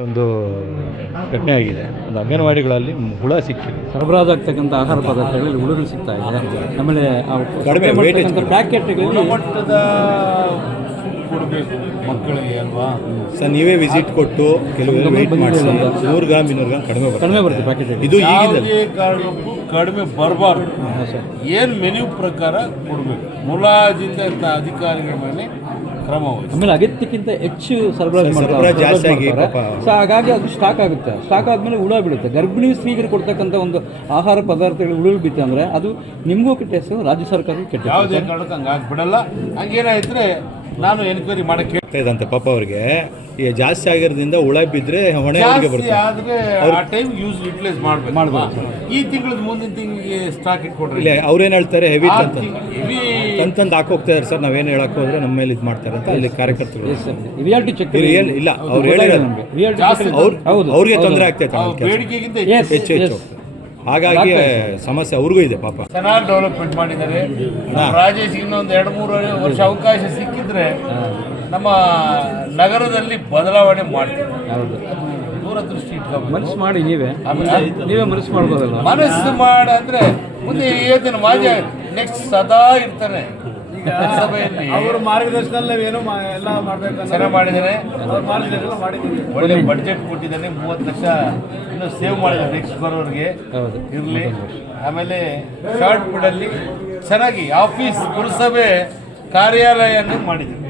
ಒಂದು ಘಟನೆ ಆಗಿದೆ. ಒಂದು ಅಂಗನವಾಡಿಗಳಲ್ಲಿ ಹುಳ ಸಿಕ್ಕಿದೆ. ಸರಬರಾಜಾಗ್ತಕ್ಕಂಥ ಆಹಾರ ಪದಾರ್ಥಗಳಲ್ಲಿ ಹುಳುಗಳು ಸಿಗ್ತಾ ಇದೆ. ಆಮೇಲೆ ಕಡಿಮೆ weightage ಪ್ಯಾಕೆಟ್ಗಳಲ್ಲಿ ಗುಣಮಟ್ಟದ ಕೊಡಬೇಕು ಮಕ್ಕಳಿಗೆ ಅಲ್ವಾ ಸರ್. ನೀವೇ ವಿಸಿಟ್ ಕೊಟ್ಟು ಕೆಲವರು ವೇಟ್ ಮಾಡಿಸಿ 100 ಗ್ರಾಮ್ 200 ಗ್ರಾಮ್ ಕಡಿಮೆ ಬರುತ್ತೆ ಪ್ಯಾಕೆಟ್. ಇದು ಈಗಿಂದ ಯಾವುದೇ ಕಾರಣಕ್ಕೂ ಕಡಿಮೆ ಬರಬಾರ್ದು. ಏನು ಮೆನ್ಯೂ ಪ್ರಕಾರ ಕೊಡಬೇಕು. ಮುಲಾಜಿತ ಅಧಿಕಾರಿಗಳ ಮೇಲೆ ಕ್ರಮ ವಹಿಸಿ. ಆಮೇಲೆ ಅಗತ್ಯಕ್ಕಿಂತ ಹೆಚ್ಚು ಸರಬರಾಜು ಜಾಸ್ತಿ ಆಗಿ ಸೊ ಹಾಗಾಗಿ ಅದು ಸ್ಟಾಕ್ ಆಗುತ್ತೆ. ಸ್ಟಾಕ್ ಆದಮೇಲೆ ಹುಳ ಬೀಳುತ್ತೆ. ಗರ್ಭಿಣಿ ಸ್ತ್ರೀಯರಿಗೆ ಕೊಡ್ತಕ್ಕಂಥ ಒಂದು ಆಹಾರ ಪದಾರ್ಥಗಳು ಹುಳು ಬಿತ್ತು ಅಂದರೆ ಅದು ನಿಮಗೂ ಕೆಟ್ಟ ಹೆಸರು, ರಾಜ್ಯ ಸರ್ಕಾರಕ್ಕೆ ಕೆಟ್ಟ ಹೆಸರು. ಯಾವುದೇ ಕಾರಣಕ್ಕೆ ಹಂಗೆ ಆಗ್ಬಿಡಲ್ಲ. ಹಂಗೇನಾಯ್ತರೆ ನಾನು ಎನ್ಕ್ವೈರಿ ಮಾಡಕ್ಕೆ ಇದಂತೆ ಪಾಪ ಅವ್ರಿಗೆ ಈಗ ಜಾಸ್ತಿ ಆಗಿರೋದ್ರಿಂದ ಹುಳ ಬಿದ್ದರೆ ಹೊಣೆ ಅವ್ರಿಗೆ ಬರುತ್ತೆ. ಆದರೆ ಆ ಟೈಮ್ ಯೂಟಿಲೈಸ್ ಮಾಡಬೇಕು. ಈ ತಿಂಗಳ ಮುಂದಿನ ತಿಂಗಳಿಗೆ ಸ್ಟಾಕ್ ಇಟ್ಕೊಡ್ರಿ. ಇಲ್ಲ ಅವ್ರೇನು ಹೇಳ್ತಾರೆ ಹೆವಿ ಹೆವಿ ತಂದು ಹಾಕೋಗ್ತಾರೆ ಸರ್. ನಾವೇನು ಹೇಳಕ್ಕೆ ಹೋದ್ರೆ ನಮ್ಮ ಮೇಲೆ ಇದು ಮಾಡ್ತಾರೆ ಅಂತ ಅಲ್ಲಿ ಕಾರ್ಯಕರ್ತರು ರಿಯಾಲಿಟಿ ಚೆಕ್ ಇಲ್ಲ ಅವ್ರು ಹೇಳಿರೋದು ಅವ್ರಿಗೆ ತೊಂದರೆ ಆಗ್ತೈತೆ ಬೇಡಿಕೆಗಿಂತ ಹೆಚ್ಚು ಹೆಚ್ಚು. ಹಾಗಾಗಿ ಸಮಸ್ಯೆ ಅವ್ರಿಗೂ ಇದೆ ಪಾಪ. ಚೆನ್ನಾಗಿ ಡೆವಲಪ್ಮೆಂಟ್ ಮಾಡಿದ್ದಾರೆ. ರಾಜೇಶ್ ಇನ್ನೊಂದು 2-3 ವರ್ಷ ಅವಕಾಶ ಸಿಕ್ಕಿದ್ರೆ ನಮ್ಮ ನಗರದಲ್ಲಿ ಬದಲಾವಣೆ ಮಾಡ್ತೀವಿ. ದೂರದೃಷ್ಟಿ ಇಟ್ಕೊಂಡು ಮನಸ್ಸು ಮಾಡಿ ನೀವೇ ಮನಸ್ಸು ಮಾಡ್ಬೋದಲ್ಲ. ಮನಸ್ಸು ಮಾಡಂದ್ರೆ ಮುಂದೆ ಹೇಳ್ತೇನೆ ಮಾಜಿ ನೆಕ್ಸ್ಟ್ ಸದಾ ಇರ್ತಾನೆ ಸಭೆಯಲ್ಲಿ. ಅವರ ಮಾರ್ಗದರ್ಶನದಲ್ಲಿ ಏನೋ ಎಲ್ಲ ಮಾಡಬೇಕು ಚೆನ್ನಾಗಿ ಮಾಡಿದ್ದಾನೆ. ಒಳ್ಳೆ ಮಾಡಿದ್ದೀವಿ. ಬಡ್ಜೆಟ್ ಕೊಟ್ಟಿದ್ದಾನೆ. 30 ಲಕ್ಷ ಇನ್ನೂ ಸೇವ್ ಮಾಡಿದ್ದಾರೆ ನೆಕ್ಸ್ಟ್ ಬರೋರಿಗೆ ಇರಲಿ. ಆಮೇಲೆ ಶಾರ್ಟ್ ಪೀಡಲ್ಲಿ ಚೆನ್ನಾಗಿ ಆಫೀಸ್ ಪುರಸಭೆ ಕಾರ್ಯಾಲಯನ ಮಾಡಿದ್ದಾರೆ.